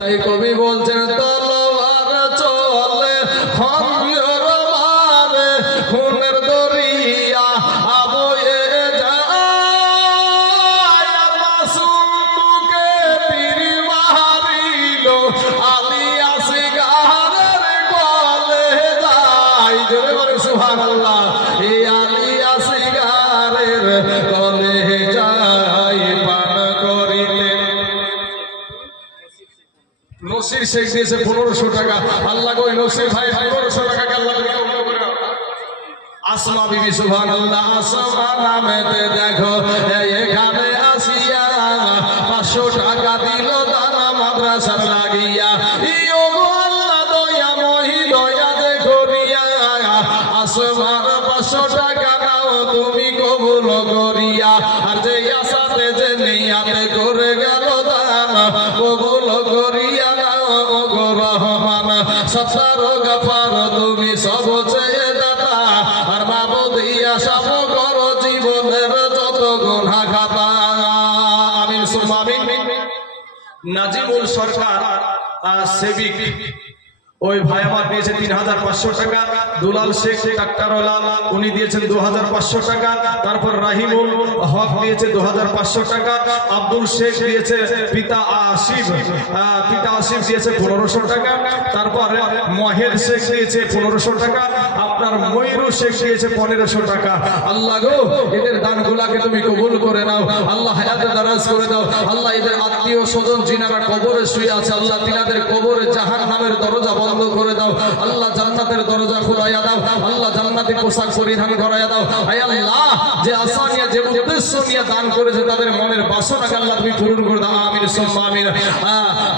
এই কবি বলছেন তলোয়ার চলে খঞ্জর মারে খুনের দরিয়া বয়ে যায় মাসুম বুকে তীর মারিল আলী আসগারের গলে যায় জোরে বলে সুবহানাল্লাহ এই আলী আসগারের গলে যায় পান করিতে নসির শেখ দিয়েছে 1500 টাকা আল্লাহ গো নসির ভাই 1500 টাকা আল্লাহ কবুল করে আসমা বিবি সুবহানাল্লাহ আসমা নামেতে দেখো এখানে আসিয়া 500 টাকা দিল দানা মাদ্রাসার লাগিয়া ইও আল্লাহ দয়া মহি দয়া দেখো রিয়া আসমার 500 টাকা নাও তুমি কবুল করিয়া আর যে আসাতে যে নিয়াতে করে গেল দানা কবুল করিয়া সত্তার গফার তুমি সব চেয়ে দাতা আর মাবুদিয়া সব করো জীবনের যত গুনাহ খাতা আমিন সুম্মা আমিন নাজিমুল সরকার সেবিক ওই ভাই আমার দিয়েছে 3500 টাকা দুলাল শেখ ডাক্তারওয়ালা উনি দিয়েছেন 2500 টাকা তারপর রাহিমুল হক দিয়েছে 2500 টাকা আব্দুল শেখ দিয়েছে পিতা আসিফ দিয়েছে 1500 টাকা তারপর মহের শেখ দিয়েছে 1500 টাকা আপনার ময়ূর শেখ দিয়েছে 1500 টাকা আল্লাহ গো এদের দানগুলোকে তুমি কবুল করে নাও আল্লাহ হায়াতে দারাজ করে দাও আল্লাহ এদের আত্মীয় স্বজন যিনারা কবরে শুয়ে আছে আল্লাহ তিনাদের কবরে জাহান্নামের দরজা বন্ধ করে দাও আল্লাহ জান্নাতের দরজা খুলাইয়া দাও আল্লাহ জান্নাতি পোশাক পরিধান করাইয়া দাও আয় আল্লাহ যে আশা নিয়ে যে উদ্দেশ্য নিয়ে দান করেছে তাদের মনের বাসনাকে আল্লাহ তুমি পূরণ করে দাও আমিন সুম্মা আমিন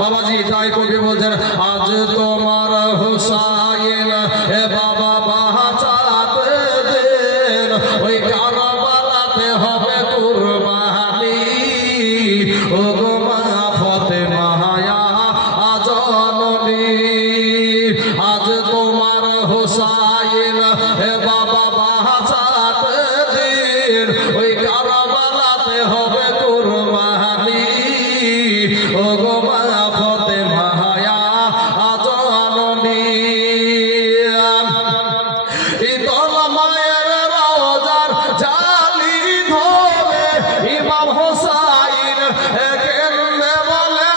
বাবাজি তাই কবি বলেন আজ তোমার হুসাইন হে বাবা বাঁচাতে দেন ওই কারবালাতে হবে কুরবানি ও গো মা ফাতেমা আজ তোমার হুসাইন হে বাবা বাঁচাতে দিন ওই কারবালাতে হবে কুরবানি ও গো মা ফাতেমা আজ আননি ঈদুল মায়ের রওজার জালি ধরে ইমাম হুসাইন কেমনে বলে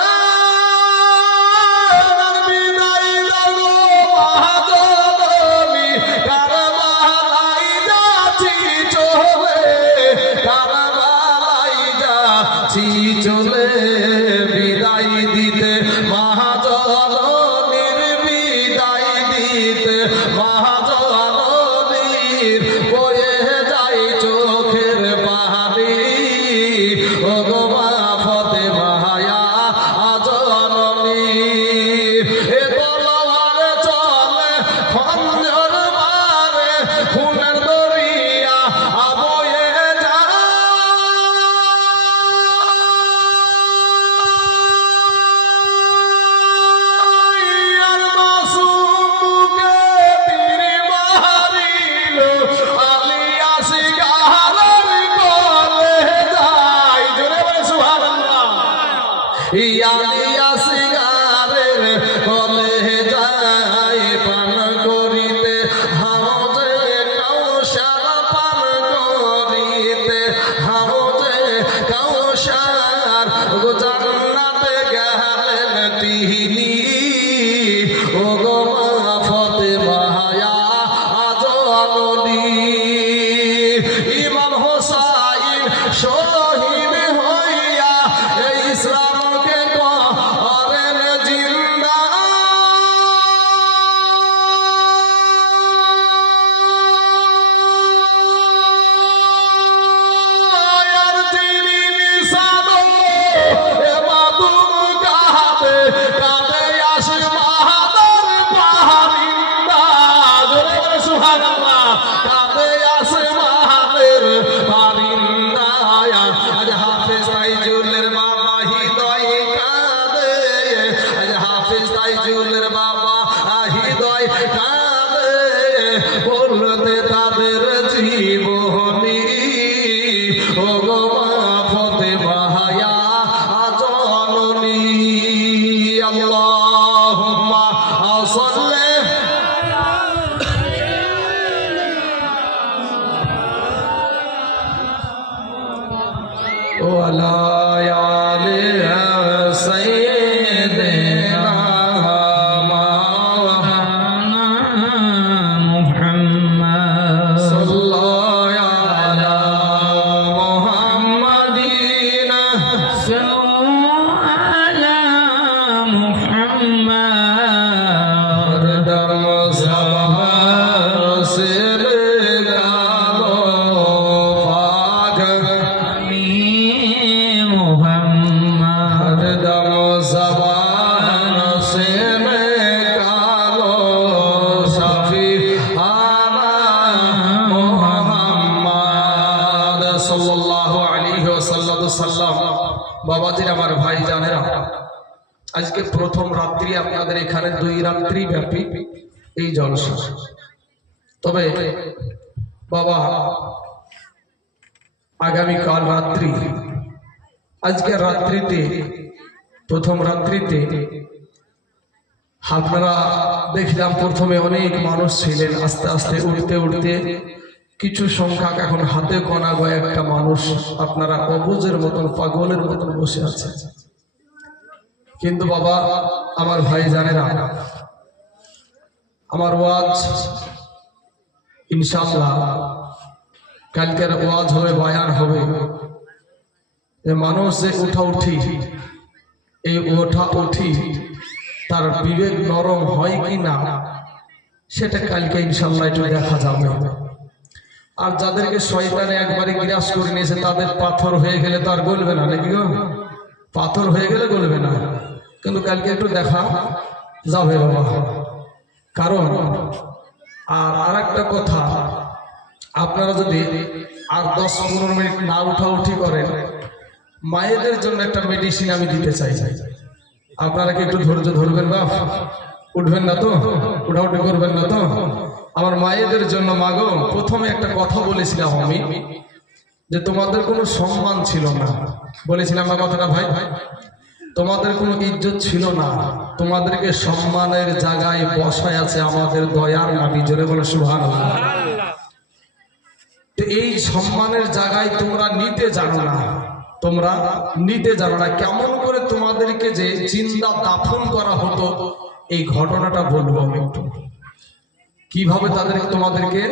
চলে বিদায় দিতে মহাজননীর বিদায় দিতে মহাজননীর বয়ে যায় চোখের পানি ও গো মা ফাতেমা আজ আননি এ তলোয়ার চলে খঞ্জর মারে খুনের দরিয়া বয়ে যায় আলী আসগারের গলে যায় পান করিতে হাউজে কাউসার পান করিতে হাউজে কাউসার গো জান্নাতে গেলেন তিনি ও গো মা ফাতেমা আজ আননি ইমাম হুসাইন শহীদ হইয়া ইসলাম আল্লাহুম্মা সাল্লি ওয়ালা আলি সাইয়্যিদিনা মুহাম্মদ সাল্লাল্লাহু আলা মুহাম্মাদিন সাল্লাল্লাহু আলা মুহাম্মদ দম সাবাসির গালো পাক আমি মুহাম্মদ দম সাবাসির গালো শাফি আনা মুহাম্মদ সাল্লাল্লাহু আলাইহি ওয়াসাল্লাম। বাবাজির আমার ভাই জানেরা, আজকে প্রথম রাত্রি আপনাদের এখানে 2 রাত্রি ব্যাপী এই জলসা। তবে বাবা আগামী কাল রাত্রি, আজকে রাত্রিতে প্রথম রাত্রিতে আপনারা দেখলাম প্রথমে অনেক মানুষ ছিলেন, আস্তে আস্তে উঠতে উঠতে কিছু সংখ্যক এখন হাতে গোনা কয়েকটা মানুষ আপনারা অবুঝের মতন পাগলের মতন বসে আছে। কিন্তু বাবা আমার ভাই জানেরা, আমার ওয়াজ ইনশাআল্লাহ কালকের ওয়াজ হবে, বয়ান হবে। মানুষ যে উঠা উঠি, এই ওঠা উঠি তার বিবেক নরম হয় কি না সেটা কালকে ইনশাআল্লাহ একটু দেখা যাবে। আর যাদেরকে শয়তানে একবারে গ্রাস করে নিয়েছে তাদের পাথর হয়ে গেলে তো আর গলবে না, নাকি গো? পাথর হয়ে গেলে গলবে না, কিন্তু কালকে একটু দেখা যাবে বাবা। কারণ আর একটা কথা, আপনারা যদি আর 10-15 মিনিট না উঠা উঠি করেন, মায়েদের জন্য একটা মেডিসিন আমি দিতে চাই। আপনারা কি একটু ধৈর্য ধরবেন বাপ? উঠবেন না তো? উঠাউঠি করবেন না তো? আমার মায়েদের জন্য মাগো, প্রথমে একটা কথা বলেছিলাম আমি, যে তোমাদের কোনো সম্মান ছিল না, বলেছিলাম না কথাটা ভাই? তোমাদের কোনো ইজ্জত ছিল না, তোমাদেরকে সম্মানের জায়গায় বসায় আছে আমাদের দয়ার নবী। জোরে বলে সুবহানাল্লাহ। তো এই সম্মানের জায়গায় তোমরা নিতে জানো না, তোমরা নিতে জানো না। কেমন করে তোমাদেরকে যে জিন্দা দাফন করা হতো, এই ঘটনাটা বলবো আমি একটু। কিভাবে তোমাদেরকে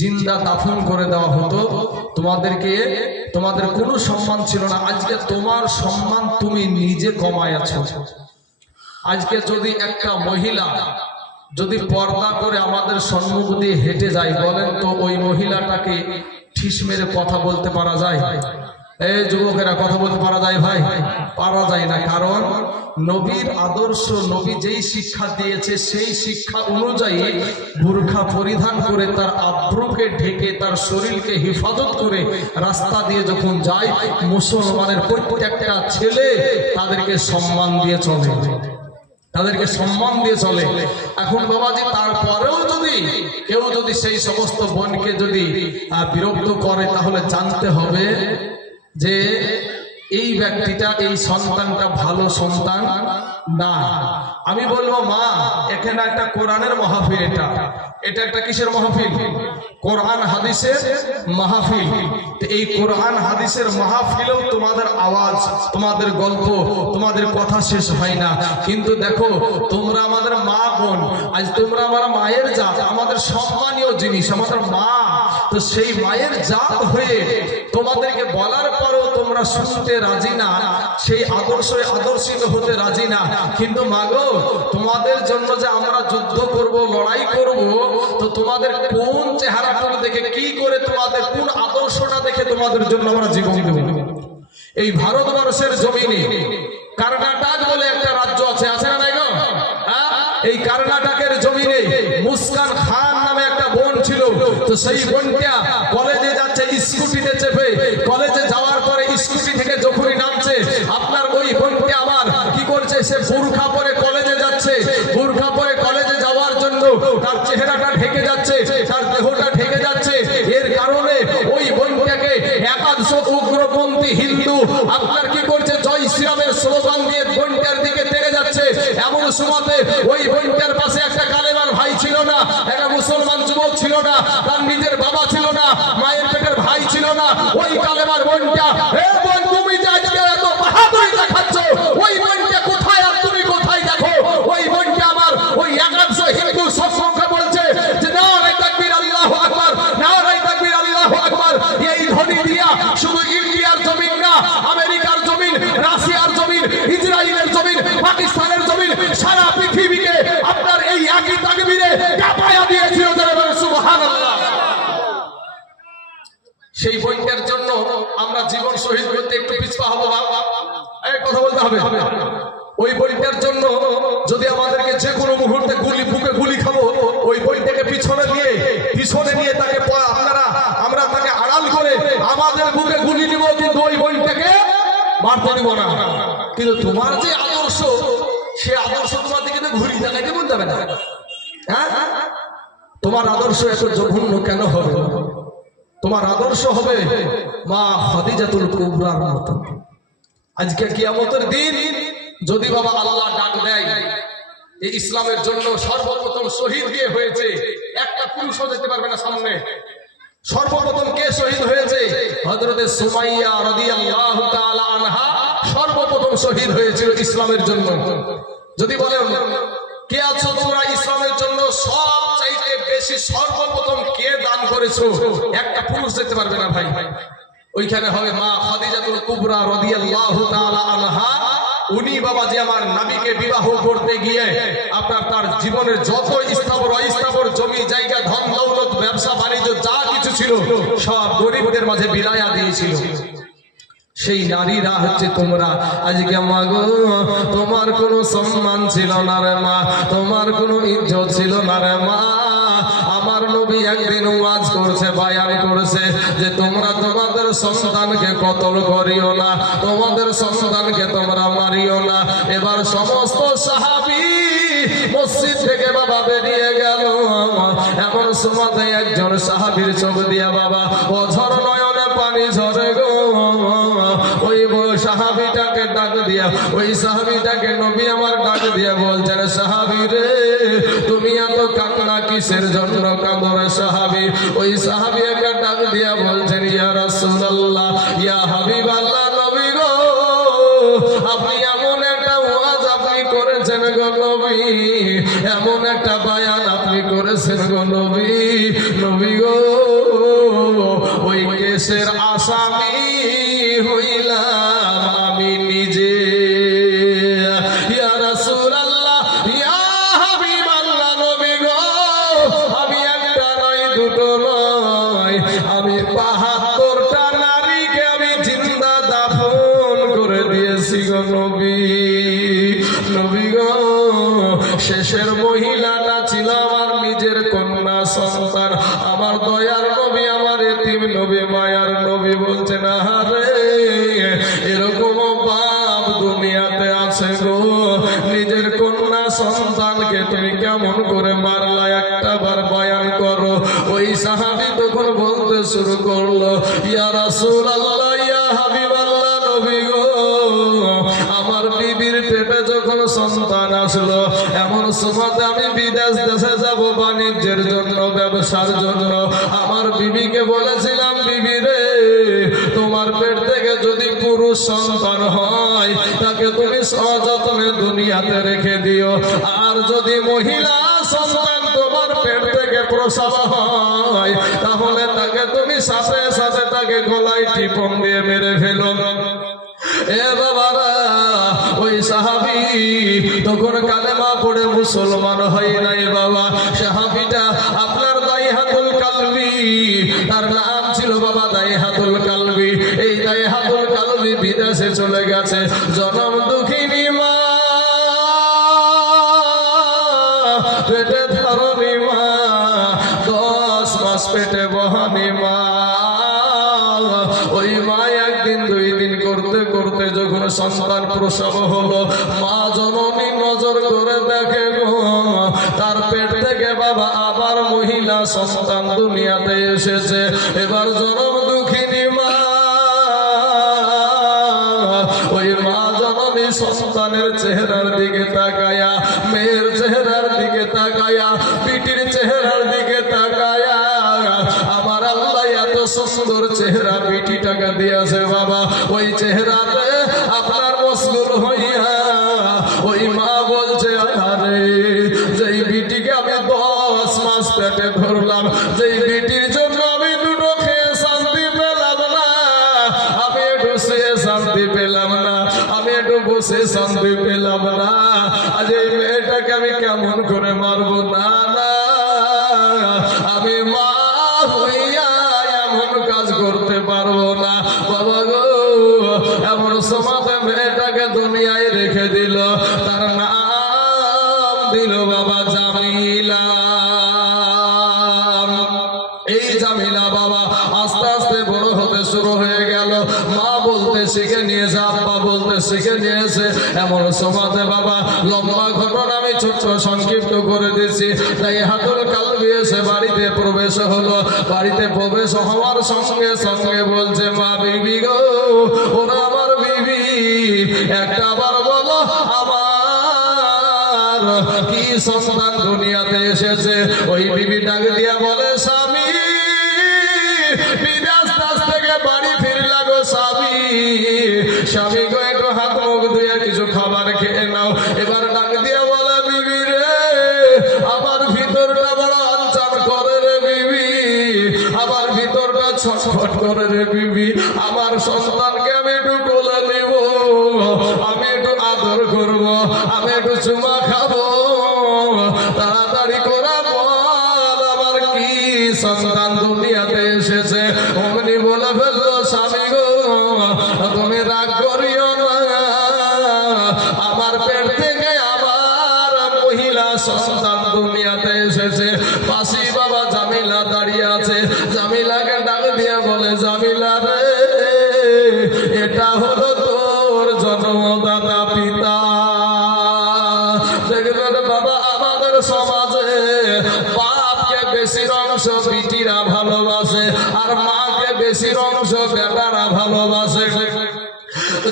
জিন্দা দাফন করে দেওয়া হতো, তোমাদের কোনো সম্মান ছিল না। আজকে তোমার সম্মান তুমি নিজে কমায় আছো। আজকে যদি একটা মহিলা যদি পর্দা করে আমাদের সম্মুখ দিয়ে হেঁটে যায়, বলেন তো ওই মহিলাটাকে ঠিস মেরে কথা বলতে পারা যায়? এই যুবকেরা, কথা বলতে পারা যায় ভাই? পারা যায় না। কারণ নবীর আদর্শ, নবী যেই শিক্ষা দিয়েছে সেই শিক্ষা অনুযায়ী বুরখা পরিধান করে তার আব্রুকে ঢেকে তার শরীরকে হেফাজত করে রাস্তা দিয়ে যখন যায়, মুসলমানের প্রত্যেকটা ছেলে তাদেরকে সম্মান দিয়ে চলে, তাদেরকে সম্মান দিয়ে চলে। এখন বাবাজি তারপরেও যদি কেউ যদি সেই সমস্ত বোনকে যদি বিরক্ত করে, তাহলে জানতে হবে যে এই ব্যক্তিটা, এই সন্তানটা ভালো সন্তান না। আমি বলবো মা, এখানে একটা কোরআনের মাহফিল, এটা একটা কিসের মাহফিল? কোরআন হাদিসের মাহফিল। তো এই কোরআন হাদিসের মাহফিলেও তোমাদের আওয়াজ, তোমাদের গল্প, তোমাদের কথা শেষ হয় না। কিন্তু দেখো, তোমরা আমাদের মা বোন, আজ তোমরা আমার মায়ের জাত, আমাদের সম্মানীয় জিনিস, আমাদের মা। তো সেই মায়ের জাত হয়ে তোমাদেরকে বলার পরও তোমরা শুনতে রাজি না, সেই আদর্শে আদর্শিত হতে রাজি না। কিন্তু মাগো, তোমাদের জন্য যে আমরা যুদ্ধ করব, লড়াই করব, তো তোমাদের কোন চেহারাটুকু দেখে, কি করে তোমাদের কোন আদর্শটা দেখে তোমাদের জন্য আমরা জীবন দেব? এই ভারতবর্ষের জমিনে কর্ণাটক বলে একটা রাজ্য আছে, আছে না নাই গো? এই কর্ণাটকের জমিনে মুস্কান খান নামে একটা বোন ছিল। তো সেই বোনটা কলেজে যাচ্ছে স্কুটিতে চেপে, কলেজে যাওয়ার পরে স্কুটি থেকে যখনই নামছে, আপনার ওই বোনটা আমার কি করছে, সে বুরখা পরে কলেজে যাচ্ছে। বুরখা পরে কলেজে যাওয়ার জন্য তার চেহারাটা ঢেকে যাচ্ছে, তার দেহটা ঢেকে যাচ্ছে। এর কারণে ওই বোনটাকে একাদশ উগ্রপন্থী হিন্দু আপনার কি করছে, জয় শ্রীরামের স্লোগান দিয়ে বোনটার দিকে তেড়ে যাচ্ছে। সময়তে ওই বোনটার পাশে একটা কালেমার ভাই ছিল না, একটা মুসলমান যুবক ছিল না, তার নিজের বাবা ছিল না, মায়ের পেটের ভাই ছিল না। ওই কালেমার বোনটা, হে বোন, তুমি যে আজকে এত বাহাদুরি দেখাচ্ছ, ওই বোনটা কোথায় আর তুমি কোথায়? দেখো ওই বোনটা আমার ওই একাংশ হিন্দু সম্পর্কে বলছে যে নারায়ে তাকবীর, আল্লাহু আকবার, নারায়ে তাকবীর, আল্লাহু আকবার। এই ধ্বনি দিয়া শুধু ইন্ডিয়ার জমিন না, আমেরিকার জমিন, রাশিয়ার জমিন, ইসরায়েলের জমিন, পাকিস্তানের জমিন, সারা পৃথিবীকে আপনার এই একই তাকবীরে কাঁপায়া দিয়েছিল। সুবহানাল্লাহ। সেই বইটার জন্য আমরা জীবন শহীদ করতে একটু পিছপা হবো বাবা, এই কথা বলতে হবে। ওই বইটার জন্য যদি আমাদেরকে যে কোনো মুহূর্তে বুকে গুলি খাবো, ওই বইটাকে পিছনে নিয়ে তাকে আমরা তাকে আড়াল করে আমাদের বুকে গুলি নিব, কিন্তু ওই বইটাকে মারতে দিব না। কিন্তু তোমার যে আদর্শ, সে আদর্শ তোমার দিকে ঘুরি দেখাইতে বলতে হবে না। হ্যাঁ, তোমার আদর্শ এত জঘন্য কেন হবে? তোমার আদর্শ হবে মা খাদিজাতুল কুবরার মতো। আজকে কিয়ামতের দিন যদি বাবা আল্লাহ ডাক দেয়, এই ইসলামের জন্য সর্বপ্রথম শহীদ দিয়ে হয়েছে, একটা পুরুষও যেতে পারবে না সামনে। সর্বপ্রথম কে শহীদ হয়েছে? হযরতে সুমাইয়া রাদিয়াল্লাহু তাআলা আনহা সর্বপ্রথম শহীদ হয়েছিল ইসলামের জন্য। যদি বলেন কে আছো তোমরা ইসলামের জন্য সবচাইতে বেশি সর্বপ্রথম কে দান করেছো, একটা পুরুষ যেতে পারবে না ভাই। ওইখানে হবে মা খাদিজাতুল কুবরা রাদিয়াল্লাহু তাআলা আনহা। উনি বাবা যে আমার নবীকে বিবাহ করতে গিয়ে আপনার তার জীবনের যত স্থাবর অস্থাবর জমি জায়গা, ধন দৌলত, ব্যবসা বাণিজ্য যা কিছু ছিল সব গরিবদের মাঝে বিলায়া দিয়েছিল। সেই নারীরা হচ্ছে তোমরা। আজকে মা গো, তোমার কোনো সম্মান ছিল না রে মা, তোমার কোনো ইজ্জত ছিল না রে মা। আমার নবী একদিন ওয়াজ করছে, বায়ান করছে যে তোমরা তোমাদের সন্তানকে কতল করিও না, তোমাদের সন্তানকে তোমরা মারিও না। এবার সমস্ত সাহাবী মসজিদ থেকে বাবা বেরিয়ে গেল। এমন সময় একজন সাহাবীর চোখ দিয়া বাবা অঝর নয়নে পানি ঝরে গো। ওই সাহাবীটাকে ডাক দিয়া, ওই সাহাবীটাকে নবী আমার ডাক দিয়া বলছেন, সাহাবী রে তুমি এত কান্না কিসের জন্য কাঁদো রে সাহাবী? ওই সাহাবীকে ডাক দিয়া বলছেন, ইয়া রাসূলুল্লাহ, ইয়া হাবিবাল্লাহ, নবী গো আপনি এমন একটা ওয়াজ আপনি করেছেন গো নবী, এমন একটা বায়ান আপনি করেছেন গো নবী, নবী গো ওই কেসের আসামি হইলাম আমি নিজে। ইয়া রাসূলুল্লাহ, ইয়া হাবিবাল্লাহ, নবী গো আমি একটা নয় দুটো নয়, আমি ৭২টা নারীকে আমি জিন্দা দাফন করে দিয়েছি গো নবী, নবী গো শেষের মহিলাটা ছিল আমার নিজের কন্যা সন্তান, আমার দয়ার নবী, আমার এতিম নবী, মায়ার নবী। বলছে না রে এরকম বাপ দুনিয়াতে আছে গো, নিজের কন্যা সন্তানকে তুমি কেমন করে মারলা, একটা বার বয়ান করো। ওই সাহাবী তখন বলতে শুরু করলো, ইয়া রাসূলুল্লাহ, ইয়া হাবিবাল্লাহ, নবী গো আমার বিবির পেটে যখন সন্তান আসলো, এমন সময় আমি বিদেশ দেশে যাব বাণিজ্যের জন্য, ব্যবসার জন্য। আমার বিবিকে বলেছিলাম, বিবি রে তোমার পেট থেকে যদি পুরুষ সন্তান হয় তাকে তুমি সযত্নে দুনিয়াতে রেখে দিও, আর যদি মহিলা সন্তান তোমার পেট থেকে প্রসব হয় তাহলে তাকে তুমি সাথে সাথে তাকে গলায় টিপন দিয়ে মেরে ফেলো। এ বাবারা, ওই সাহাবী তখন কালেমা পড়ে মুসলমান হয় নাই বাবা। সাহাবীটা আপনার দাইহাতুল কালবি, তার নাম ছিল বাবা দাইহাতুল কালবি। এই দাইহাতুল কালবি বিদেশে চলে গেছে। জনম দুঃখিনী মা, পেটে ধরনি মা, 10 মাস পেটে বহানি মা। ওই মা একদিন 2 দিন করতে করতে যখন সন্তান প্রসব হলো, মা জননী নজর করে দেখে গো তার পেট থেকে বাবা আবার মহিলা সন্তান দুনিয়াতে এসেছে। এবার জনম দুঃখিনী মা, ওই মা জননী সন্তানের চেহারার দিকে তাকায়া মেয়ের চেহারার দিকে তাকায়া, বিটির চেহারার দিকে তাকায়া আমার আল্লাহ এত সুন্দর চেহারা বিটিটাকে দিয়েছে বাবা। ওই চেহারাতে আপনার মশগুল হইয়া ওই মা বলছে আরে যেই বিটিকে আমি 10 মাস পেটে ধরলাম, যেই বিটির জন্য আমি দুটো খেয়ে শান্তি পেলাম না, আমি একটু শুয়ে শান্তি পেলাম না, আমি একটু বসে শান্তি পেলাম না, আজ এই মেয়েটাকে আমি কেমন করে মারবো? না না, আমি মা হইয়া এমন কাজ করতে পারবো না বাবা গো। এমন সময় মেয়েটাকে দুনিয়ায় রেখে দিল, তার নাম দিল বাবা জামিলা। এই জামিলা বাবা আস্তে আস্তে বড় হতে শুরু হয়ে গেল। মা বলতে শিখে নিয়েছে, আব্বা বলতে শিখে নিয়েছে। এমন সমাজে বাবা লম্বা ঘটনা আমি ছোট্ট সংক্ষিপ্ত করে দিচ্ছি। তাই হাতুল কালবি এসে বাড়িতে প্রবেশ হলো। বাড়িতে প্রবেশ হওয়ার সঙ্গে সঙ্গে বলছে মা বিবি গো, ওরা আমার বিবি, একটা বার বলো আমার কি সন্তান দুনিয়াতে এসেছে? ওই বিবি ডাক দিয়া বলে স্বামী, বিদেশ থেকে বাড়ি ফিরলা গো স্বামী। স্বামী গো একটু হাত মুখ ধুয়ে কিছু খাবার খেয়ে নাও। এবার ডাক দিয়া বলে বিবি রে, আমার ভিতরটা বড় আনচান করে রে বিবি, আমার ভিতরটা ছটফট করে রে বিবি। আমার সন্তানকে আমি একটু কোলে নিব, আমি একটু আদর করব, আমি একটু চুমা খাবো। তাড়াতাড়ি করে বল আমার কি সন্তান দুনিয়াতে এসেছে? অমনি বলে ফেললো স্বামী গো, তুমি রাগ করিও না, আমার পেট থেকে আমার মহিলা সন্তান দুনিয়াতে এসেছে। পাশে বাবা জামিলা দাঁড়িয়ে আছে। জামিলাকে ডাক দিয়ে বলে জামিলা রে, এটা হলো তোর জন্মদাতা পিতা। দেখবেন বাবা আমাদের সমাজে বাপকে বেশির অংশ বিটিরা ভালোবাসে, আর মাকে বেশির অংশ বেটারা ভালোবাসে।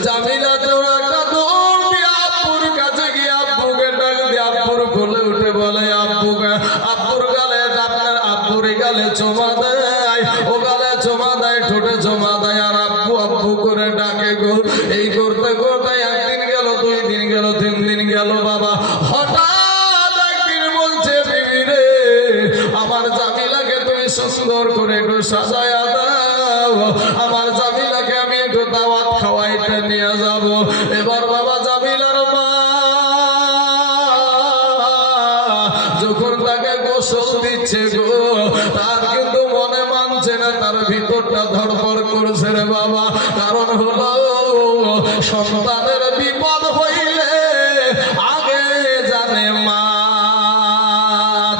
জামিলা চোরা একটা দৌড় দিয়ে আব্বুর কাছে গিয়ে আব্বুকে ডাক দিয়ে আব্বুর কোলে উঠে বলে আব্বুকে, আব্বুর গালে আপনার আব্বুর গালে চুমা দেয়, ও গালে চুমা দেয়, ঠোঁটে চুমা দেয়, আর আব্বু আব্বু করে ডাকে গো। এই করতে করতে একদিন গেল, 2 দিন গেল, 3 দিন গেল বাবা। হঠাৎ একদিন বলছে বিবি রে, আমার জামিলাকে তুমি সুন্দর করে একটু সাজায়া দাও, আমার জামিলাকে আমি একটু দাওয়াত খাওয়াইতে নিয়ে যাব। এবার বাবা জামিলার মা যখন তাকে গোসল দিচ্ছে গো, তার কিন্তু মনে মানছে না, তার ভিতরটা ধড়ফড় করছে রে বাবা। কারণ হলো সন্তানের বিপদ হইলে আগে জানে মা।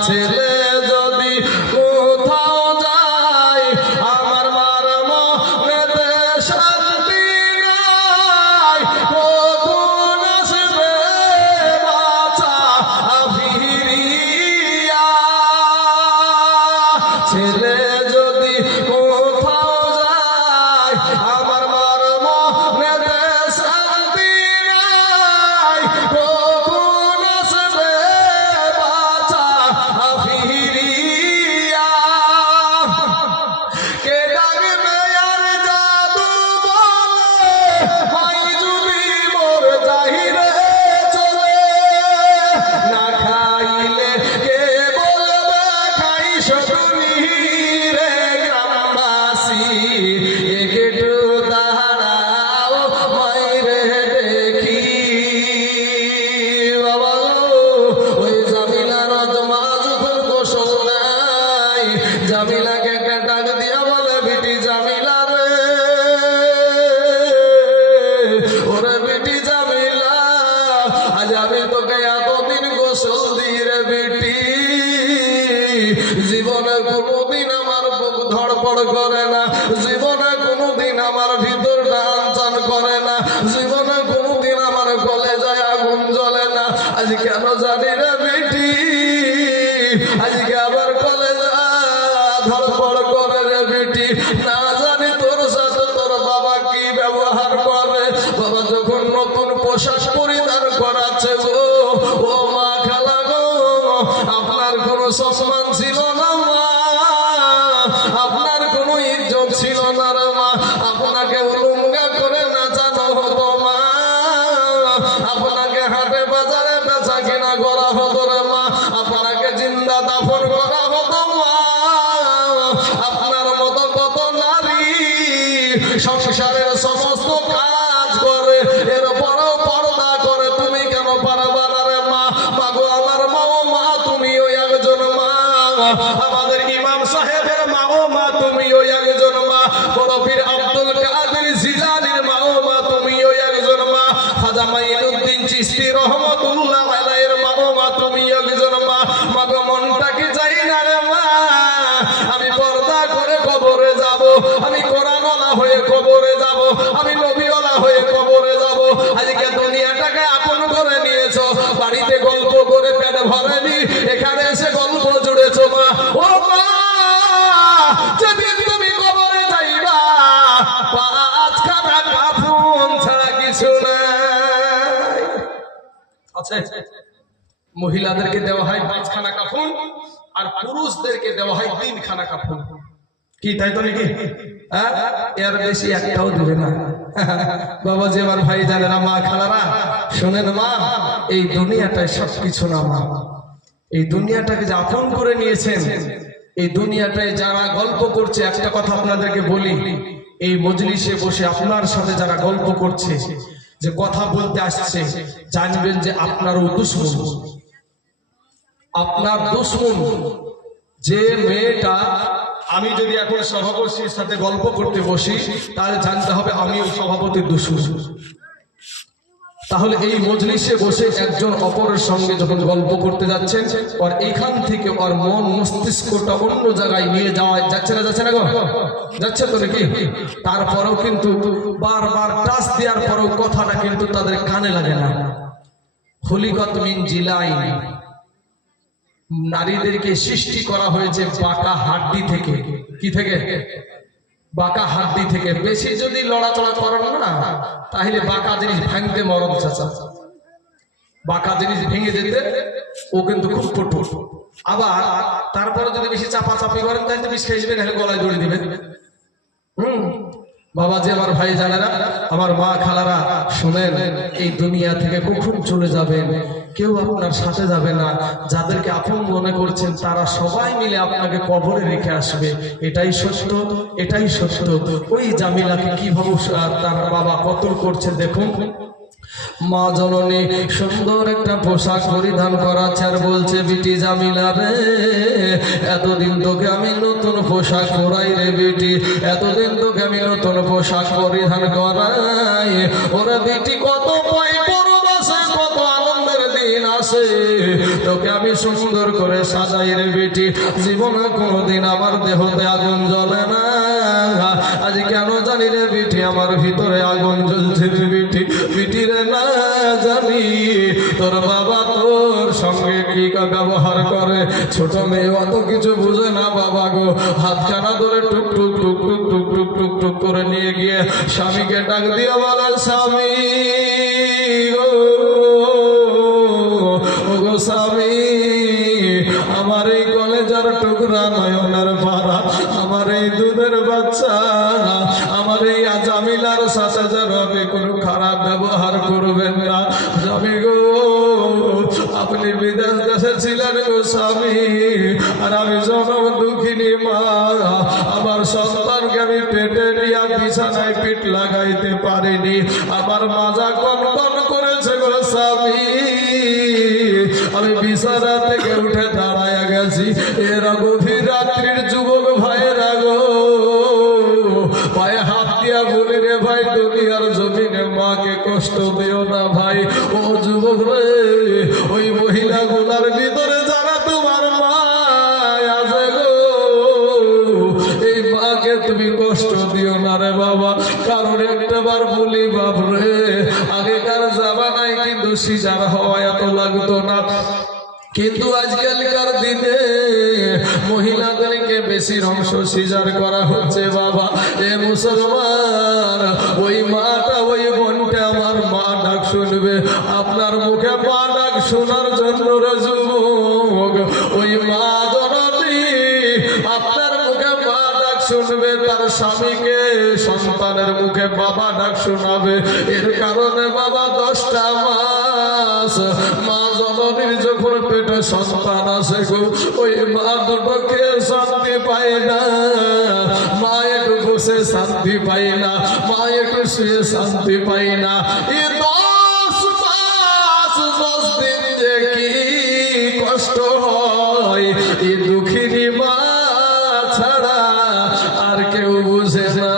ছেলে যদি কোথাও যায় আমার মার মনেতে শান্তি নাই, কখন আসবে বাঁচা ফিরিয়া। ছেলে যদি কোথাও যায় আমার মার মনেতে শান্তি নাই, কখন আসবে বাঁচা ফিরিয়া। কে ডাকবে আর জাদু বলে, হয় যদি মোর যাহিরে চলে। না খাইলে কে বলবে খাইস তুমি রে গ্রামবাসী, একটু দাঁড়াও মাইরে দেখি। বাবা ওই জামিলার মা যখন গোসল নাই, জামিলাকে একটা ডাক দিয়া বলে বিটি জামিলা রে, ওরে বিটি জামিলা, আজ আমি তোকে এতদিন গোসল দিই রে বিটি, জীবনে কোনোদিন আমার বুক ধড়পড় করে না, জীবনে কোনোদিন আমার ভিতরটা আনচান করে না, জীবনে কোনোদিন আমার কলেজায় আগুন জ্বলে না। আজ কেন জানি রে বিটি, আজকে আবার কলেজা ধড়পড় করে রে বিটি। না জানি তোর সাথে তোর বাবা কি ব্যবহার করে। বাবা যখন নতুন পোশাক পরিধান করাচ্ছে গো, ও মা সম্মান ছিল না মা, আপনার কোনো ইজ্জত ছিল না রে মা, আপনাকে উলঙ্গা করে নাচানো হতো মা, আপনাকে হাটে বাজারে বেচা কেনা করা হতো রে মা, আপনাকে জিন্দা দাফন করা হতো মা। আপনার মতো কত নারী সংসারের সমস্ত কাজ করে, এরপরও পর্দা করে, তুমি কেন পারবা না রে মা? মাগো আমার মা, ও মা তুমি ওই একজন মা, আমাদের ইমাম সাহেবের মা, ও মা তুমি ওই একজন মা, বড় পীর আব্দুল কাদের জিলানীর মা, ও মা তুমি ওই একজন মা, খাজা মাইনুদ্দিন চিশতি রহমাতুল্লাহ আলাইহির মা, ও মা তুমি একজন মা। মাগো মনটা কি চাই না রে মা, আমি পর্দা করে কবরে যাব, আমি কোরআনওয়ালা হয়ে কবরে যাব, আমি নবীওয়ালা হয়ে কবরে যাব। আজকে দুনিয়াটাকে আপন করে নিয়েছো, বাড়িতে গল্প করে পেট ভরেনি, এখানে এসে গল্প জুড়েছো মা। ও মা, যেদিন তুমি কবরে যাইবা, পাঁচখানা কাফন ছাড়া কিছু নাই। আচ্ছা, মহিলাদেরকে দেওয়া হয় 5খানা কাফন, আর পুরুষদেরকে দেওয়া হয় 3খানা কাফন। কি তাই তো নাকি? এর বেশি একটাও দেবে না বাবাজি। আমার ভাই জানেরা, মা খালারা শোনেন মা, এই দুনিয়াটায় সবকিছু না মা। এই দুনিয়াটাকে যে আপন করে নিয়েছেন, এই দুনিয়াটায় যারা গল্প করছে, একটা কথা আপনাদেরকে বলি, এই মজলিসে বসে আপনার সাথে যারা গল্প করছে, যে কথা বলতে আসছে, জানবেন যে আপনারও দুশমন, আপনার দুশমন। যে মেয়েটা, আমি যদি এখন সভাপতির সাথে গল্প করতে বসি, তাহলে জানতে হবে আমি ওই সভাপতির দুশমন। তাহলে এই মজলিসে বসে একজন অপরের সঙ্গে যখন গল্প করতে যাচ্ছেন, আর এখান থেকে ওর মন মস্তিষ্কটা অন্য জায়গায় নিয়ে যাওয়া যাচ্ছে না, যাচ্ছে না গো? যাচ্ছে তো নাকি? তারপরেও কিন্তু বারবার টাচ দেওয়ার পরেও কথাটা কিন্তু তাদের কানে লাগে না। খলিকত মিন জিলাই, নারীদেরকে সৃষ্টি করা হয়েছে বাঁকা হাড্ডি থেকে। কি থেকে? বাঁকা হাড্ডি থেকে। বেশি যদি লড়াচড়া করেন না, তাহলে বাঁকা জিনিস ভাঙতে মরণ চাচা, বাঁকা জিনিস ভেঙে যেতে ও কিন্তু খুব কঠোর। আবার তারপরে যদি বেশি চাপাচাপি করেন, তাহলে বিষ খেয়ে যাবেন, নাহলে গলায় দড়ি দিবেন। বাবাজি, আমার ভাই জানেরা, আমার মা খালারা শুনেন, এই দুনিয়া থেকে কখন চলে যাবেন, কেউ আপনার সাথে যাবে না। যাদেরকে আপন মনে করছেন, তারা সবাই মিলে আপনাকে কবরে রেখে আসবে। এটাই সত্য, এটাই সত্য। ওই জামিলাকে কিভাবে তার বাবা কতল করছে দেখুন। মা জননী সুন্দর একটা পোশাক পরিধান করাচ্ছে, আর বলছে, বিটি জামিলা রে, এতদিন তোকে আমি নতুন পোশাক পরাই রে বিটি, এতদিন তোকে আমি নতুন পোশাক পরিধান করাই। ওরা বিটি কত পাই পরব আছে, কত আনন্দের দিন আসে, তোকে আমি সুন্দর করে সাজাই রে বিটি। জীবনে কোনোদিন আমার দেহতে আগুন জ্বলে না, আজ কেন জানি রে বিটি আমার ভিতরে আগুন জ্বলছে রে বিটি। বিটি রে, না জানি তোর বাবা তোর সঙ্গে কি ব্যবহার করে, ছোট মেয়ে অত কিছু বুঝে না বাবা গো। হাতখানা ধরে টুক টুক টুক টুক টুক টুক টুক টুক করে নিয়ে গিয়ে স্বামীকে ডাক দিয়ে বলে, স্বামী গো, ও গো স্বামী, আমার এই কলেজার টুকরা নয়নের পাড়া, আমার এই দুধের বাচ্চা, আমার এই জামিলার সাথে যেন আপনি কোনো খারাপ ব্যবহার করবেন না। স্বামী গো, আপনি বিদেশ দেশে ছিলেন গো স্বামী, আর আমি জনম দুঃখিনী মা, আমার সন্তানকে আমি পেটে নিয়ে বিছানায় পিঠ লাগাইতে পারিনি, আমার মাজা কনকন করেছে গো স্বামী। আমি বিছানা থেকে উঠে দাঁড়ায় গেছি, এর গভীর রাত্রির যুবক ভাইয়েরা গো, পায়ে হাত দিয়া বলি রে ভাই, দুনিয়ার জমিনে মাকে কষ্ট দিও না ভাই। ও যুবক রে, ওই মহিলা গুলার ভিতরে যারা তোমার মা আছে গো, এই মাকে তুমি কষ্ট দিও না রে বাবা। কারণ একটাবার বলি বাপরে, আগেকার জামানায় কিন্তু সিজার হওয়া এত লাগতো না, কিন্তু আজকালকার দিনে মহিলাদেরকে বেশি অংশ সিজার করা হচ্ছে বাবা। এ মুসলমান, ওই মাটা, ওই বোনটা আমার মা ডাক শুনবে, আপনার মুখে মা ডাক শোনার জন্য যুবক ওই মা বাবা ডাক শোনাবে। এর কারণে বাবা 10টা মাস মা জননীর যখন পেটে সন্তান আসে গো, ওই মা দুটোকে শান্তি পায় না, মা একটু বসে শান্তি পায় না, মা একটু শুয়ে শান্তি পায় না। এই 10 মাস 10 দিন যে কি কষ্ট হয়, এই দুঃখিনী মা ছাড়া আর কেউ বুঝে না।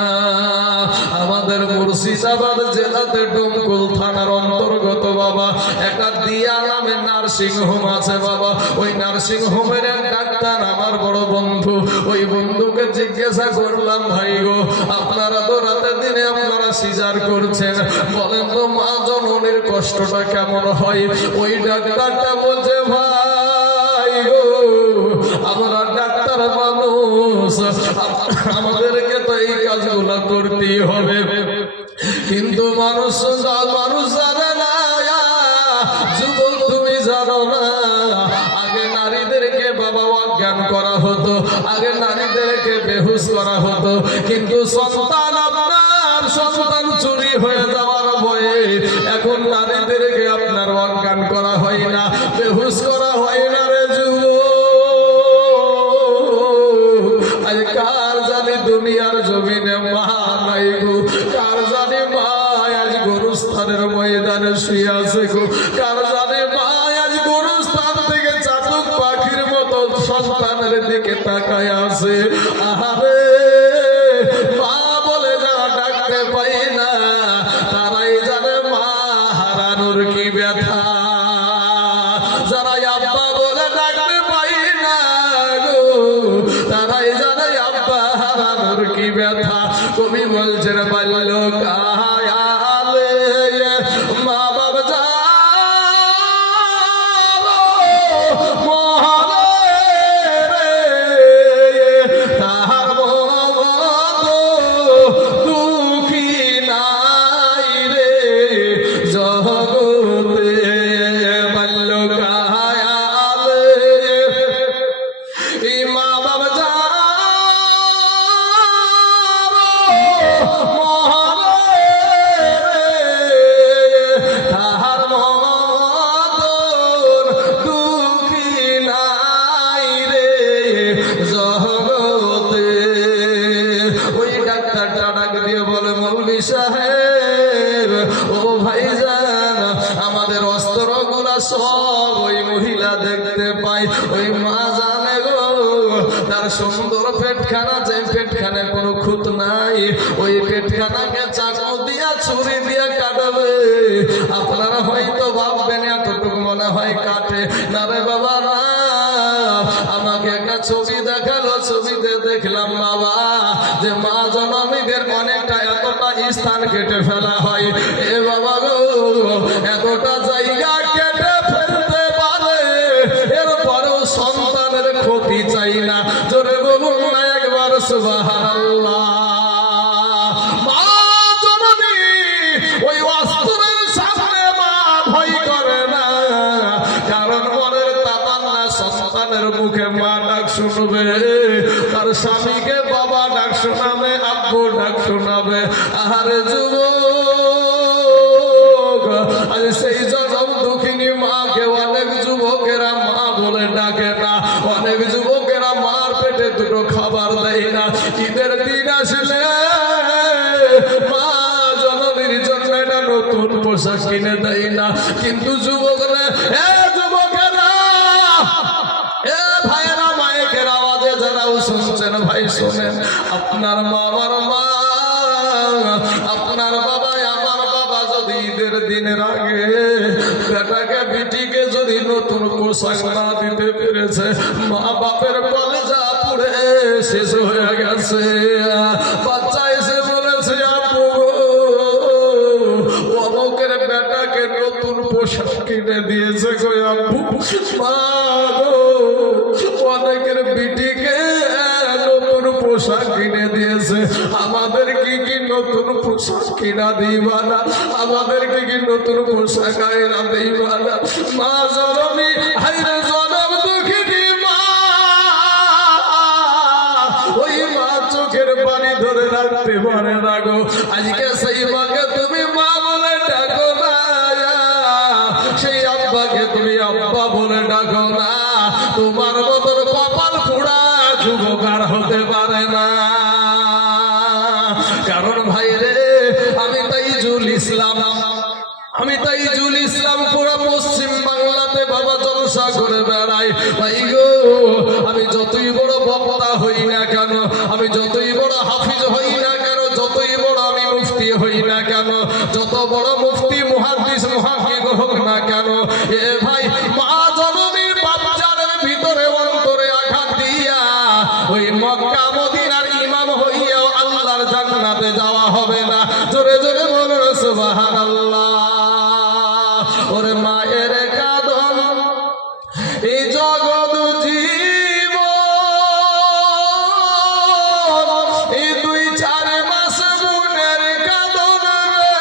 আমাদের মুর্শিদাবাদ জেলাতে ডোমকল থানার অন্তর্গত বাবা একটা দিয়া নামে নার্সিং হোম আছে বাবা। ওই নার্সিং হোমের এক ডাক্তার আমার বড় বন্ধু। ওই বন্ধুকে জিজ্ঞাসা করলাম, ভাই গো আপনারা তো রাতের দিনে আপনারা সিজার করছেন, বলেন তো মা জননীর কষ্টটা কেমন হয়? ওই ডাক্তারটা বলছে, ভাই গো আমরা ডাক্তার মানুষ, আমাদেরকে তো এই কাজগুলো করতেই হবে, কিন্তু মানুষ জানে না, যুবক তুমি জানো না, আগে নারীদেরকে বাবা অজ্ঞান করা হতো, আগে নারীদেরকে বেহুশ করা হতো, কিন্তু সন্তান আপনার সন্তান চুরি হয়ে যাওয়ার ভয়ে এখন নারীদেরকে আপনার অজ্ঞান করা হয় না, বেহুশ করা হয় না রে যুবক। আজ কার জানি দুনিয়ার জমিনে মা নাই গো, কার জানি মা আজ গরুস্থানের ময়দানে শুয়ে আছে গো, কার জানি মা আজ গরুস্থান থেকে চাতক পাখির মতো সন্তানের দিকে তাকায় আছে। আহারে মা বলে যারা ডাকতে পাই না, তারাই জানে মা হারানোর কি ব্যথা। যারা আব্বা বলে ডাকতে পাই না গো, তারাই জানে আব্বা হারানোর কি ব্যথা। কবি বলছেন, বাল্যকালে মা বাবা যা সব ওই মহিলা দেখতে পাই। ওই মা জানে গো তার সুন্দর পেটখানা, যে পেটখানে কোনো খুঁত নাই, ওই পেটখানাকে চাকু দিয়া ছুরি দিয়া কাটবে। আপনারা হয়তো ভাববেন এতটুকু মনে হয় কাটে না রে বাবা, না। আমাকে একটা ছবি দেখালো, ছবিতে দেখলাম বাবা যে মা জননীদের অনেকটা এতটা স্থান কেটে ফেলা হয়। এ বাবা গো এতটা জায়গা কেটে ফেলতে পারে, এরপরেও সন্তানের ক্ষতি চাই না। জোরে বলুন না একবার সুবহানাল্লাহ। মা জননী ওই অস্ত্রের সামনে মা ভয় করে না, কারণ মনের তামান্না সন্তানের মুখে মা ডাক শুনবে, তার স্বামীকে বাবা ডাক শোনাবে, আব্বু ডাক শোনাবে। আহারে যুবক, আজ সেই জনম দুঃখিনী মাকে অনেক যুবকেরা মা বলে ডাকে না, অনেক যুবকেরা মার পেটে দুটো খাবার দেয় না। ঈদের দিন আসলে মা জননীর জন্য একটা নতুন পোশাক কিনে দেয় না, কিন্তু যুবকরা যুবকেরা ভাইয়েরা মায়ের আওয়াজে যারাও শুনছেন ভাই শোনেন, আপনার মা আমার মা, আপনার বাবা আমার বাবা যদি ঈদের দিনের আগে বেটাকে বিটিকে যদি নতুন পোশাক না দিতে পেরেছে, মা বাপের কলেজা পুড়ে শেষ হয়ে গেছে। বাচ্চা এসে বলেছে, আপু অমুকের বেটাকে নতুন পোশাক কিনে দিয়েছে গো আপু। মা গো অনেকের বিটিকে নতুন পোশাক কিনে দিয়েছে, আমাদেরকে কি নতুন পোশাক কিনা দিবা না? আমাদেরকে কি নতুন পোশাক আয়না দিবা না? মা জননী হায়রে জনম দুঃখিনী মা, ওই মা চোখের পানি ধরে রাখতে থাকতে পারে না গো। আজকে সেই মাকে তুমি মা বলে ডাকো না, সেই আব্বাকে তুমি আব্বা বলে ডাকো না। তোমার মতন কপাল পোড়া যুবক আর হতে পারে না। কারণ ভাই রে, আমি তাইজুল ইসলাম পুরো পশ্চিম বাংলাতে বাবা জলসা করে বেড়াই। ভাই গো, আমি যতই বড় বক্তা হই না কেন, আমি যতই বড় হাফিজ হই না কেন, যতই বড় আমি মুফতি হই না কেন, যত বড় মুফতি মুহাদ্দিস মুহাক্কিক হোক না কেন, এ ভাই মা জননীর বাচ্চাদের ভিতরে অন্তরে আঘাত দিয়া ওই মক্কা মদিনার ইমাম হইয়া আল্লাহর জান্নাতে যাওয়া হবে না। জোরে জোরে বলুন সুবহানাল্লাহ। ওরে মায়ের কাঁদন এই জগৎ জীব, এই 2-4 মাস বোনের কাঁদন রে।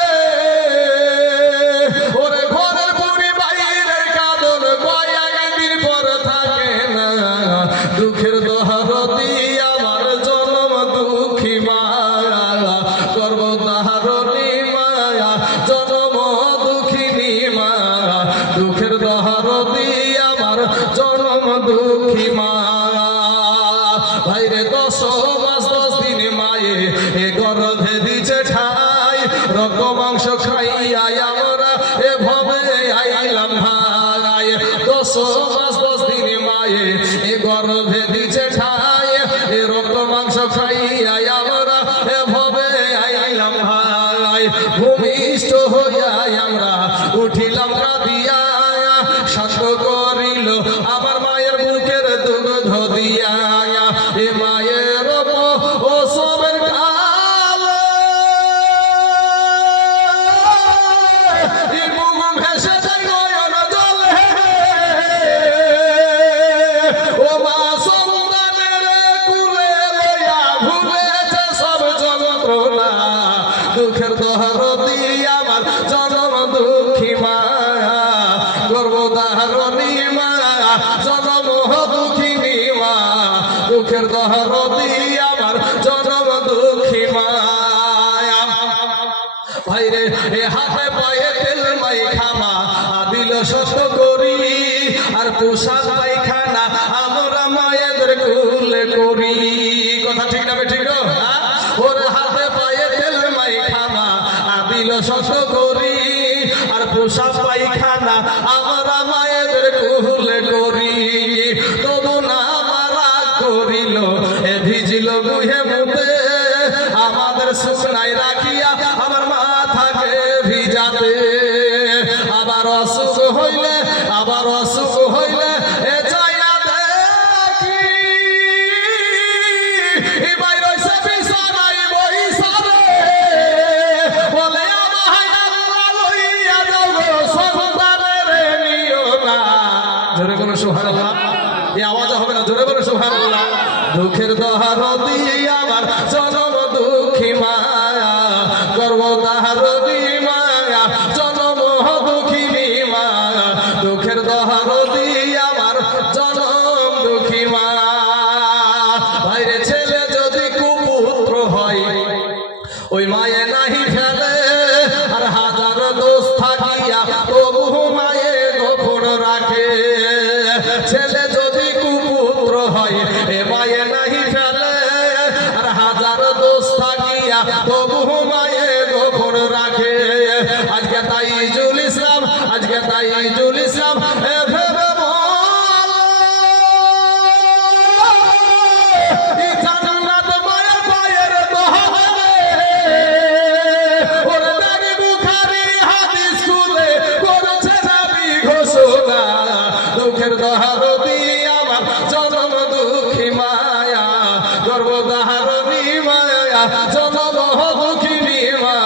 ওরে ঘরের বুড়ি বাইরের কাঁদন কয়েকদিন পর থাকে না। দুঃখের দহরতি আমার জনম দুঃখী মায়া, গর্ভধারণী মায়া, জনম দুঃখিনী মায়া। দুঃখের দহরতি আমার জনম দুঃখী মায়া। ভাইরে 10 মাস 10 দিন মায়ে এ গর্ভে দিছে ঠাই, রক্ত মাংস খাইয়া আমরা এভাবে আইলাম ভাই। 10 মাস 10 দিন মায়ে এ গর্ভে দিছে ঠাই, এ রক্ত মাংস খাইয়া আমরা এভাবে আইলাম ভাই। ভূমিষ্ঠ হইয়া আমরা উঠিলাম কাঁদিয়া, শান্ত করিল আমার মায়ের বুকের দুগ্ধ দিয়া। এ মায়ের ও সবের কালে বুক ভেসে যায় নয়ন জলে। ও মা সন্তানের কুলে লইয়া ভুলেছে সব যন্ত্রণা। দুঃখের দহরতি আমার জনম দুঃখী মায়া, গর্ভধারণী মায়া, জনম দুঃখিনী মা। দুঃখের দহরতি আমার জনম দুঃখী মায়া। ভাইরে এ হাতে পায়ে তেল মাইখামা দিল সত্য করি, আর পোশাক পায়খানা আমরা মায়েদের কুলে করি। কথা ঠিক না ঠিক? ওর হাতে পায়ে তেল মাইখামা দিল সত্য করি, আর পোশাক পায়খানা আমরা মায়েদের কুলে করি। তবু না মারা করিল এ ভিজিল গুহে মুতে, আমাদের শুকনায় রাখিয়া আমার মাথাকে ভিজাতে। আবার অসুখ হইলে এ যাইয়া দেখি ভাই রইছে বিছানায় বইসা রে। বলে আমায় আল্লাহ লইয়া যাও গো, সন্তানের নিও না। জোরে বলো সুবহানাল্লাহ। এই আওয়াজ হবে না, জোরে বলো সুবহানাল্লাহ। দুঃখের দহরতি আমার জনম দুঃখী মায়া, গর্ভধারণী মায়া, জনম দুঃখিনী মায়া। দুঃখের দহরতি আমার জনম দুঃখী মায়া। ভাইরে ছেলে যদি কুপুত্র হয় ওই মায়ে নাহি ফেলে, আর হাজার দোষ থাকিয়া তবু মায়ে গোপন রাখে। ছেলে যদি কুপুত্র হয় এ মায়ে নাহি ফেলে, আর হাজার দোষ থাকিয়া তবু মায়ে গোপন রাখে। আজকে তাইজুল ইসলাম এ ভেবে জান্নাত মায়ের পায়ের দোহারে। ওরে দাঁড়ি বুখারী হাদিস খুলে করেছে নবী ঘোষণা। দুঃখের দহরতি আমার জনম দুঃখী মায়া, গর্ভধারণী মায়া, জনম দুঃখিনী মা।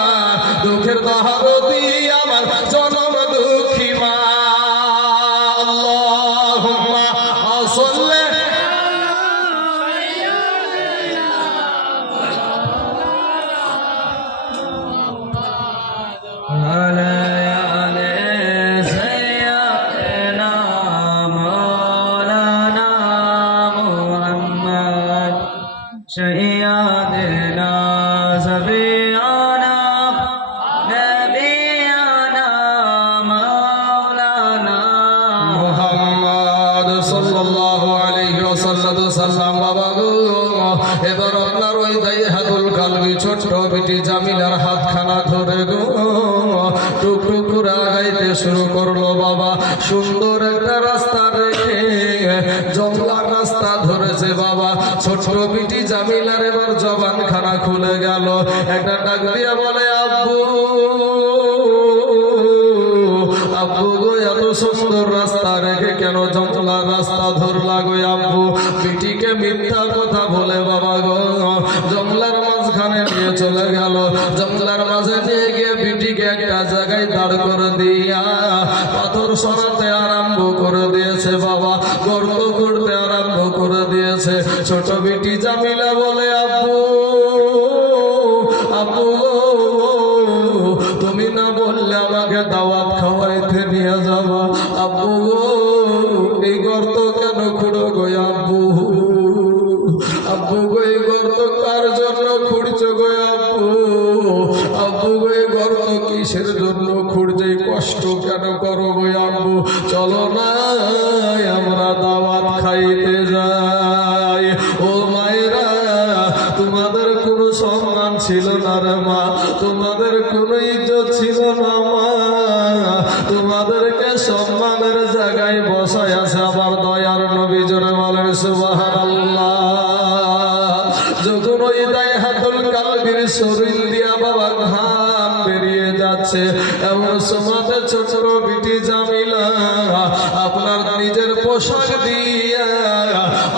দুঃখের দহরতি আমার জনম দুঃখী মা। আল্লাহুম্মা সাল্লি سيدنا সাল্লাল্লাহু সাল্লাম বাবা গো এবার আপনার ওই দাইহাতুল কালবি ছোট্ট বেটি জামিলার হাতখানা ধরে গো টুকটুক করে আগাইতে শুরু করলো বাবা সুন্দর একটা রাস্তা রেখে জঙ্গলা রাস্তা ধরেছে বাবা ছোট্ট বেটি জামিলার এবার জবানখানা খুলে গেল একটা ডাক দিয়া বলে আব্বু আব্বু গো এত সুন্দর রাস্তা রেখে কেন জঙ্গলা রাস্তা ধরলা গো আব্বু বেটিকে মিথ্যা কথা বলে বাবা গো জঙ্গলার মাঝখানে নিয়ে চলে গেল জঙ্গলার মাঝে নিয়ে গিয়ে বেটিকে একটা জায়গায় দাঁড় করে দিয়া পাথর সরাতে আরম্ভ করে দিয়েছে বাবা গর্ত করতে আরম্ভ করে দিয়েছে ছোট বেটি জামিলা বলে আব্বু আব্বু তুমি না বললে আমাকে দাওয়াত খাওয়াইতে নিয়ে যাবা আব্বু এই গর্ত কেন খুঁড়ো গো আব্বু আব্বু গো এই গর্ত কার জন্য খুঁড়ছো গো আব্বু আব্বু গো এই গর্ত কিসের জন্য খুঁড়ছে কষ্ট কেন করো গো আব্বু চলো না আমরা দাওয়াত খাইতে যাই ও মায়েরা তোমাদের কোনো সম্মান ছিল না রে মা তোমাদের কোনো ইজ্জত ছিল না মা তোমাদেরকে সম্মানের জায়গায় বসায় আছে আবার দয়ার নবী জোরে বলেন সুবহানাল্লাহ যখন ওই দাইহাতুল কালবির শরীর দিয়া বাবা ঘাম বেরিয়ে যাচ্ছে এমন সমাজে ছোট বিটি জামিলা আপনার নিজের পোশাক দিয়া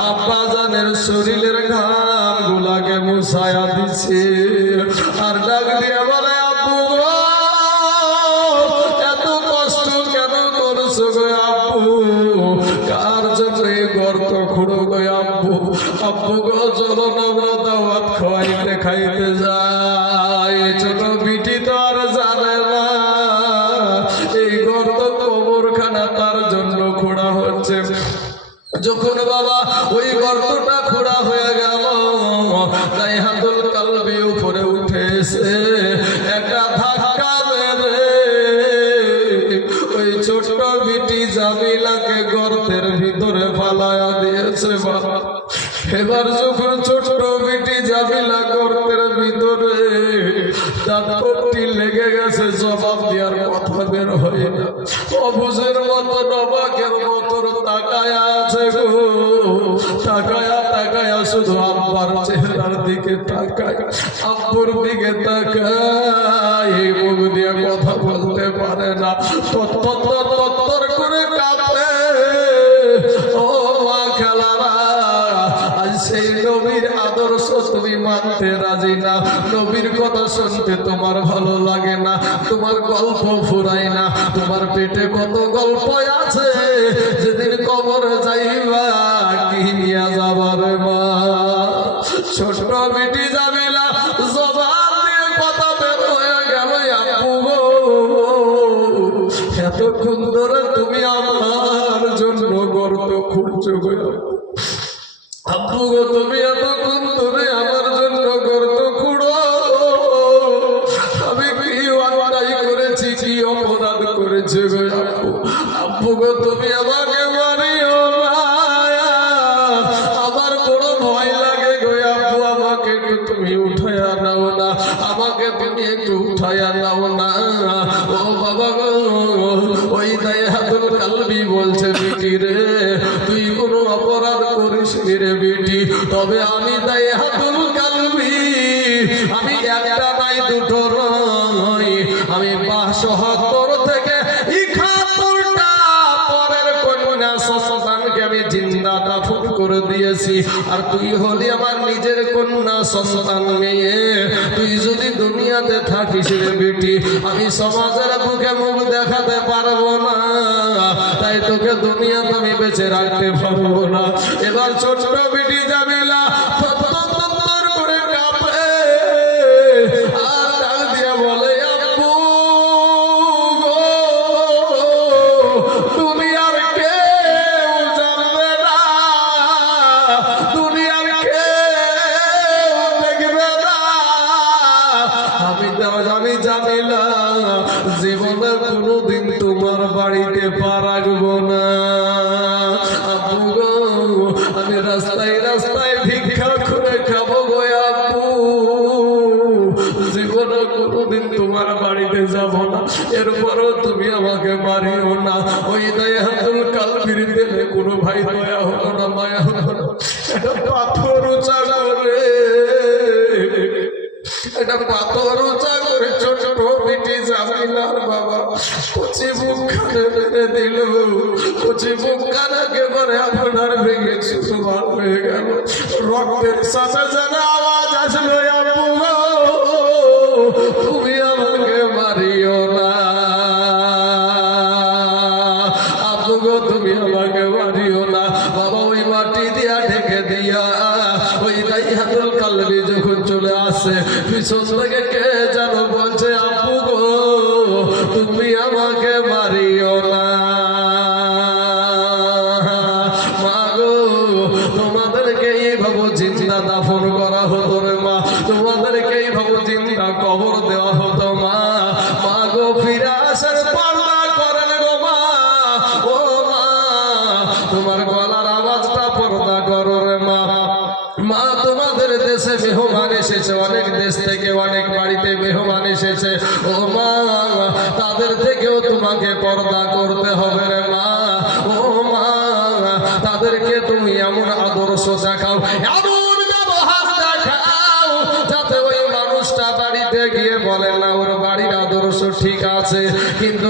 আব্বা জানের শরীরের ঘাম গুলাকে মুছায়া দিচ্ছে আর ডাক দিয়া বলে আব্বু এত কষ্ট কেন করছো গো আব্বু কার জন্য এই গর্ত খুঁড়ো গো আব্বু আব্বু গো চলো না আমরা দাওয়াত খাওয়াইতে খাইতে যাই ছোট বিটি তো আর জানে না এই গর্ত কবরখানা তার জন্য খোঁড়া হচ্ছে যখন বাবা ওই গর্তটা খোঁড়া হয়ে গেল দাইহাতুল কালবি উপরে উঠে এসে একটা ধাক্কা মেরে ওই ছোট বিটি জামিলাকে গর্তের ভিতরে ফালায়া দিয়েছে বাবা এবার যখন ছোট বিটি জামিলা গর্তের ভিতরে দাঁতটি লেগে গেছে জবাব দেওয়ার কথা বের হয় না অবুঝের মতো নবাকের মতো তাকায়া আছে গো তাকায়া তাকায়া শুধু আব্বার চেহারার দিকে তাকায় আব্বুর দিকে তাকায় মুখ দিয়ে কথা বলতে পারে না তত্তর করে কাঁপে ও মা খেলারা আজ সেই নবীর আদর্শ তুমি মানতে রাজি না নবীর কথা শুনতে তোমার ভালো লাগে না তোমার গল্প ফুরায় না তোমার পেটে কত গল্প আছে যেদিন কবরে যাইবা কি নিয়ে যাবার মা ছোট বেটি জামিলা জবান দিয়ে কথা বের হয়ে গেল আব্বু গো এতক্ষণ ধরে তুমি আমার জন্য গর্ত খুঁড়ছো গো আব্বু গো তুমি এতক্ষণ ধরে আমার জন্য গর্ত খুঁড়ো আমি কি অন্যায় করেছি কি অপরাধ করেছে গো আব্বু আব্বু গো তুমি আমাকে মারিও না আমার বড় ভয় লাগে গো আব্বু আমাকে তুমি উঠায়া নাও না আমাকে তুমি একটু উঠায়া নাও না ও বাবা গো ওই দাইহাতুল কালবি বলছে বেটি রে তুই কোনো অপরাধ করিস রে বেটি তবে আমি দাইহাতুল কালবি আমি একটা নাই দুটো নয় আমি ৭২ থেকে ৭১টা পরের কন্যা সন্তানকে আমি জিন্দা দাফন করে দিয়েছি আর তুই হলি আমার নিজের কন্যা সন্তান মেয়ে তুই যদি দুনিয়াতে থাকিস রে বেটি আমি সমাজের বুকে মুখ দেখাতে পারবো না তাই তোকে দুনিয়াতে আমি বেঁচে রাখতে পারবো না এবার ছোট বেটি জামিলা করে কাঁপে আর ডাক দিয়া বলে আব্বু গো তুমি আর কেউ জানবে না দুনিয়ার কেউ দেখবে না আমি জামিলা জীবনে কোনোদিন তোমার বাড়িতে পা রাখবো না আব্বু গো আমি রাস্তা চলে যাব না, এরপরও তুমি আমাকে মারিও না। ওই দায়াতুল কালবির দিলে কোনো ভাই দয়া হলো না, মায়া হলো না। একটা পাথর উঁচা করে, একটা পাথর উঁচা করে ছোট বিটি জামিলার বাবা কচি মুখখানে মেরে দিল। কচি মুখখানে একেবারে আপনার ভেঙে চুরমার হয়ে গেল। রক্তের সাথে জানা আওয়াজ আসলো, আপু গো, তুমি আমাকে মারিও না, আপু গো, তুমি আমাকে মারিও না। বাবা ওই মাটি দিয়া ঢেকে দিয়া ওই দায়াতুল কালবি যখন চলে আসে, পিছন থেকে কে যেন বলছে, আপু গো, তুমি আমাকে মারিও না। মা গো, তোমাদেরকে এইভাবে জিন্দা দাফন করা হতো রে মা, তোমাদেরকে এইভাবে জিন্দা কবর দেওয়া হতো মা। মা গো, ফিরে আসার পাল্লা করেন গো মা। ও মা, তোমার গলার আওয়াজটা পর্দা করো রে মা। মা, তোমাদের দেশে মেহমান এসেছে, অনেক দেশ থেকে অনেক বাড়িতে মেহমান এসেছে। ও মা, তাদের থেকেও তোমাকে পর্দা করতে হবে রে মা। ও মা, তাদেরকে তুমি এমন আদর্শ দেখাও, এমন ব্যবহার দেখাও, যাতে ওই মানুষটা বাড়িতে গিয়ে বলে না ওর বাড়ির আদর্শ ঠিক আছে, কিন্তু